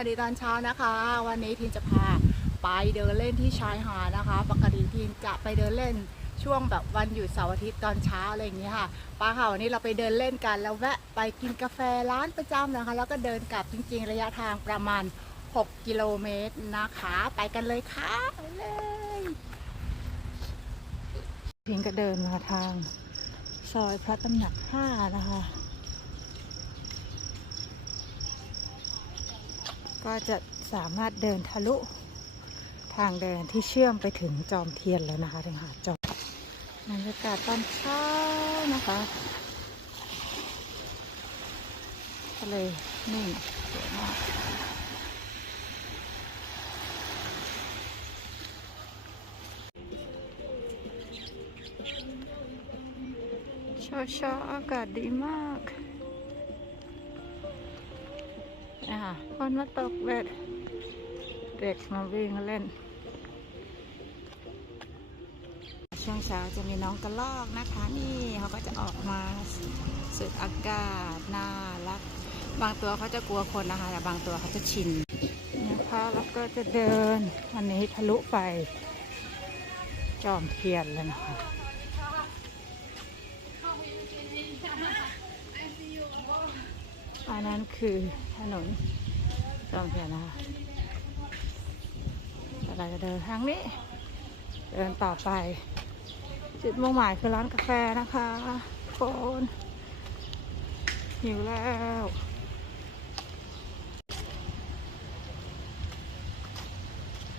วัสดีตอนเช้านะคะ วันนี้ทีนจะพาไปเดินเล่นที่ชายหาดนะคะ ปกติทีนจะไปเดินเล่นช่วงแบบวันหยุดเสาร์อาทิตย์ตอนเช้าอะไรอย่างเงี้ยค่ะป้าค่ะวันนี้เราไปเดินเล่นกันแล้วแวะไปกินกาแฟร้านประจำนะคะ แล้วก็เดินกลับจริง ๆ ระยะทางประมาณ 6 กิโลเมตรนะคะ ไปกันเลยค่ะไปเลยพิงก็เดินมาทางซอยพระตำหนักห้านะคะ ก็จะสามารถเดินทะลุทางเดินที่เชื่อมไปถึงจอมเทียนแล้วนะคะถึงหาดจอมบรรยากาศตอนเช้านะคะทะเลนิ่งสวยมากเช้าเช้าๆอากาศดีมาก อ่าคนมาตกเบ็ดเด็กมาวิ่งเล่น ช่วงเช้าจะมีน้องกระลอกนะคะ นี่เขาก็จะออกมาสูดอากาศน่ารัก บางตัวเขาจะกลัวคนนะคะ แต่บางตัวเขาจะชินนะคะแล้วก็จะเดินอันนี้ทะลุไป จอมเทียนเลยนะคะ อันนั้นคือถนนจอมเทียนนะคะเราจะเดินทางนี้ เดินต่อไป จุดมุ่งหมายคือร้านกาแฟนะคะโคนหิวแล้ว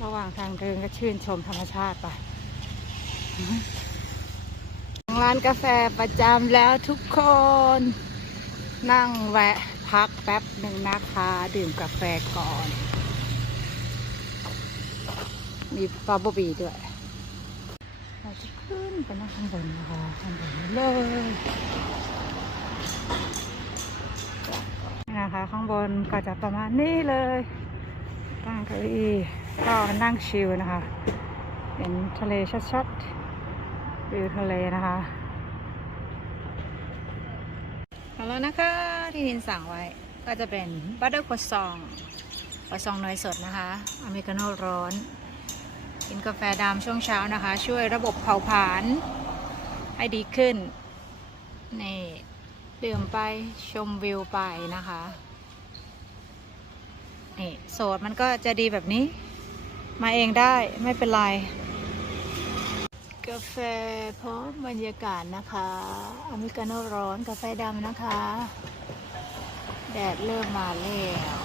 ระหว่างทางเดินก็ชื่นชมธรรมชาติไปร้านกาแฟประจำแล้วทุกคน นั่งแวะ พักแป๊บหนึ่งนะคะ ดื่มกาแฟก่อน มีปาโบบีด้วย เราจะขึ้นไปนั่งข้างบนนะคะข้างบนเลยนี่นะคะ ข้างบนก็จะประมาณนี้เลยตั้งเก้าอี้ก็นั่งชิลนะคะ เห็นทะเลชัดๆวิวทะเลนะคะ เอาแล้วนะคะที่ทินสั่งไว้ก็จะเป็นบัตเตอร์ค o ซองค o ซองเนยสดนะคะอเมริกาโน่ร้อน กินกาแฟดำช่วงเช้านะคะ ช่วยระบบเผาผลาญให้ดีขึ้น นี่ดื่มไปชมวิวไปนะคะนี่โสดมันก็จะดีแบบนี้ มาเองได้ไม่เป็นไร กาแฟพร้อมบรรยากาศนะคะอเมริกาโน่ร้อนกาแฟดำนะคะ แดดเริ่มมาแล้ว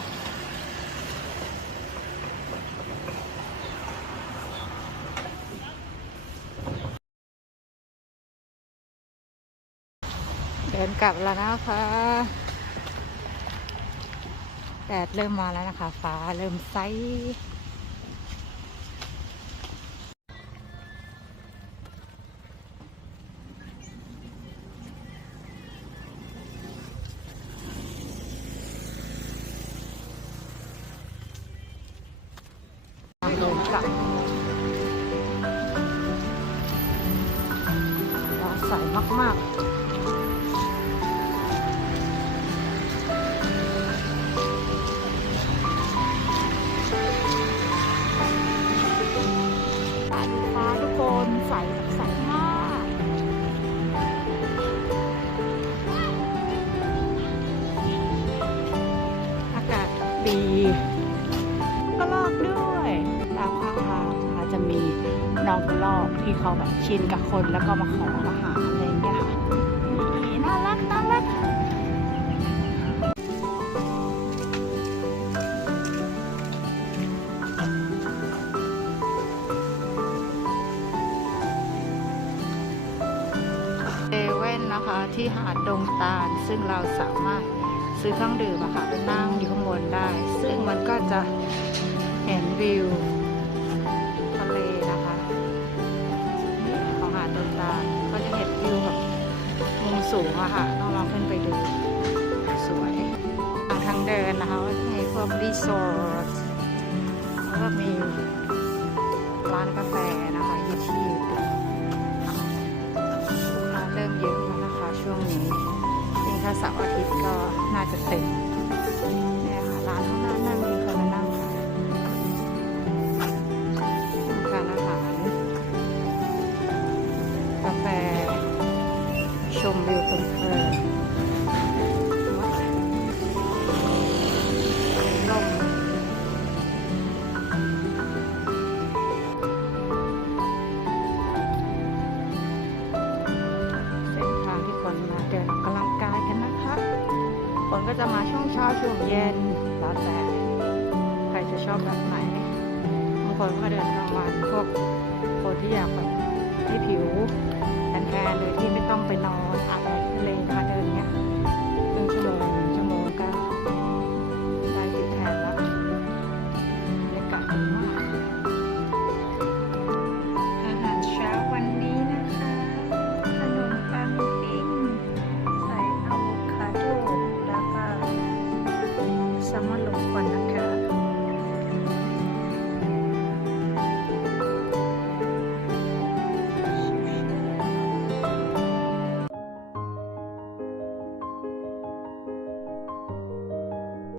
เดินกลับแล้วนะคะแดดเริ่มมาแล้วนะคะ ฟ้าเริ่มใส กลับฟ้าใสมากๆตาดู น้องกระลอกที่เขาแบบชินกับคนแล้วก็มาขออาหารอะไรอย่างเงี้ยค่ะน่ารักน่ารักเซเว่นนะคะที่หาดดงตาลซึ่งเราสามารถซื้อเครื่องดื่มอะค่ะไปนั่งอยู่ข้างบนได้ ซึ่งมันก็จะเห็นวิว สูงอะค่ะต้องลองขึ้นไปดู สวยทางเดินนะคะมีพวกรีสอร์ทแล้วก็มีร้านกาแฟนะคะอยู่ที่ลูกค้าเริ่มเยอะแล้วนะคะช่วงนี้ยิ่งถ้าเสาร์อาทิตย์ก็น่าจะเต็ม วิวชมทะเลนก็จะมาช่วงเช้าช่วงเย็นแล้วแต่ใครจะชอบแบบไหนบางคนก็เดินกลางวันพวกคนที่อยากแบบให้ผิว แทนโดยที่ไม่ต้องไปนอนอั